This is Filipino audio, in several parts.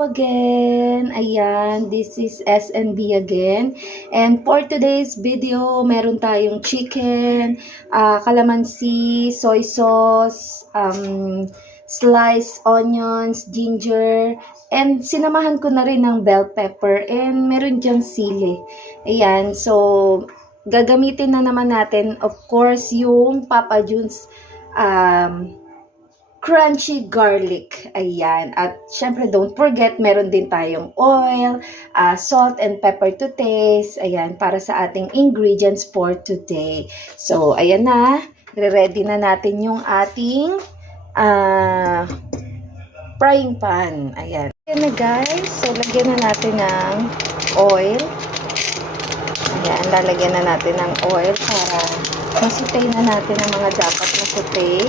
Again, ayan, this is SNB again. And for today's video, meron tayong chicken, calamansi, soy sauce, sliced onions, ginger, and sinamahan ko na rin ng bell pepper, and meron diyang sili. Ayan, so gagamitin na naman natin, of course, yung Papa John's crunchy garlic. Ayan. At syempre, don't forget, meron din tayong oil, salt and pepper to taste. Ayan, para sa ating ingredients for today. So, ayan na. Ready na natin yung ating frying pan. Ayan. Ayan na guys. So, lagyan na natin ng oil. Ayan, lalagyan na natin ng oil para masutay na natin ang mga dapat masutay.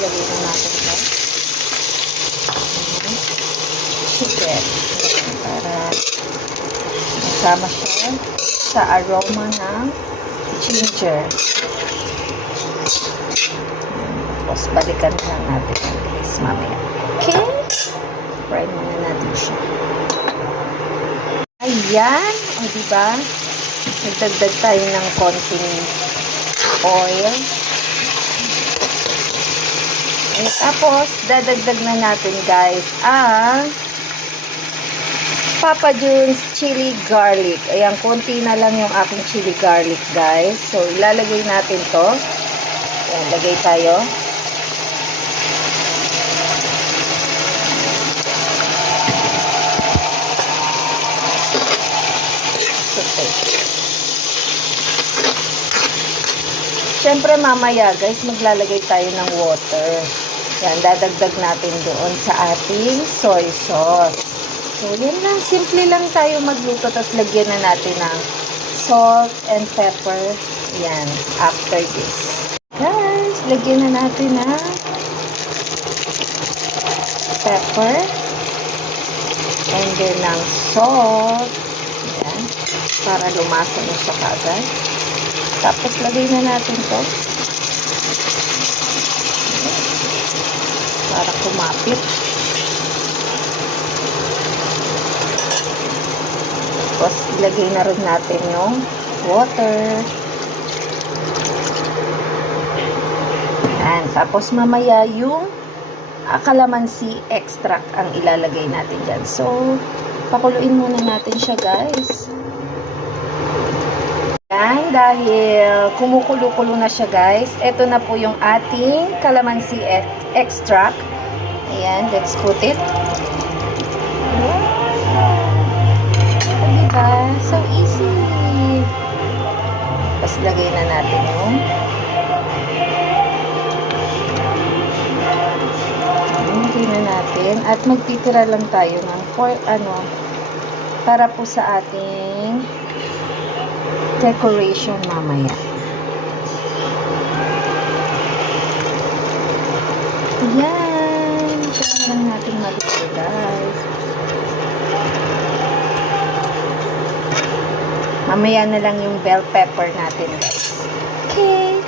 Lagyan na natin ito. Chicken. Para masama siya sa aroma ng ginger. Tapos balikan lang natin guys mamaya. Okay? Fry muna natin siya. Ayan. O diba? Nagdagdag tayo ng konting oil. Tapos, dadagdag na natin guys ang Papa John's chili garlic. Ayan, konti na lang yung aking chili garlic guys. So, ilalagay natin to. Ayan, lagay tayo. Siyempre mamaya guys, maglalagay tayo ng water. Yan, dadagdag natin doon sa ating soy sauce. So, yan lang. Simple lang tayo magluto. Tapos, lagyan na natin ng salt and pepper. Yan, after this. Guys, lagyan na natin ng pepper. And then, ng salt. Yan, para lumasa na siya kagad. Tapos, lagay na natin to. Para kumapit. Tapos, ilagay na rin natin yung water. Ayan. Tapos, mamaya yung calamansi extract ang ilalagay natin dyan. So, pakuluin muna natin siya, guys. Ayan. Dahil kumukulo-kulo na siya, guys. Ito na po yung ating calamansi extract. Ayan, let's put it. Wow. Diba? So easy. Tapos lagay na natin yung lagay na natin. At magtitira lang tayo ng para po sa ating decoration mamaya. Ayan. Kaya lang natin maluto, guys. Mamaya na lang yung bell pepper natin, guys. Okay.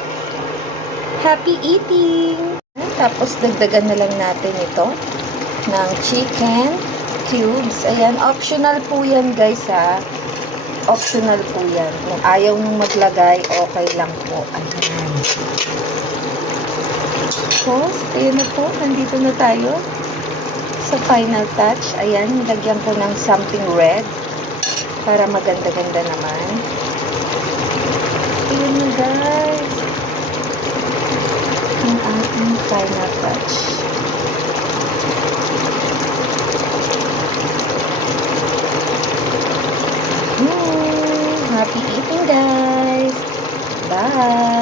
Happy eating! Tapos, dagdagan na lang natin ito ng chicken cubes. Ayan. Optional po yan, guys, ha. Optional po yan. Kung ayaw nung maglagay, okay lang po. Ayan. Tapos, ayan na po. Nandito na tayo sa final touch. Ayan, nilagyan ko ng something red para maganda-ganda naman. Ayan na guys. Yung ating final touch. Happy eating guys. Bye.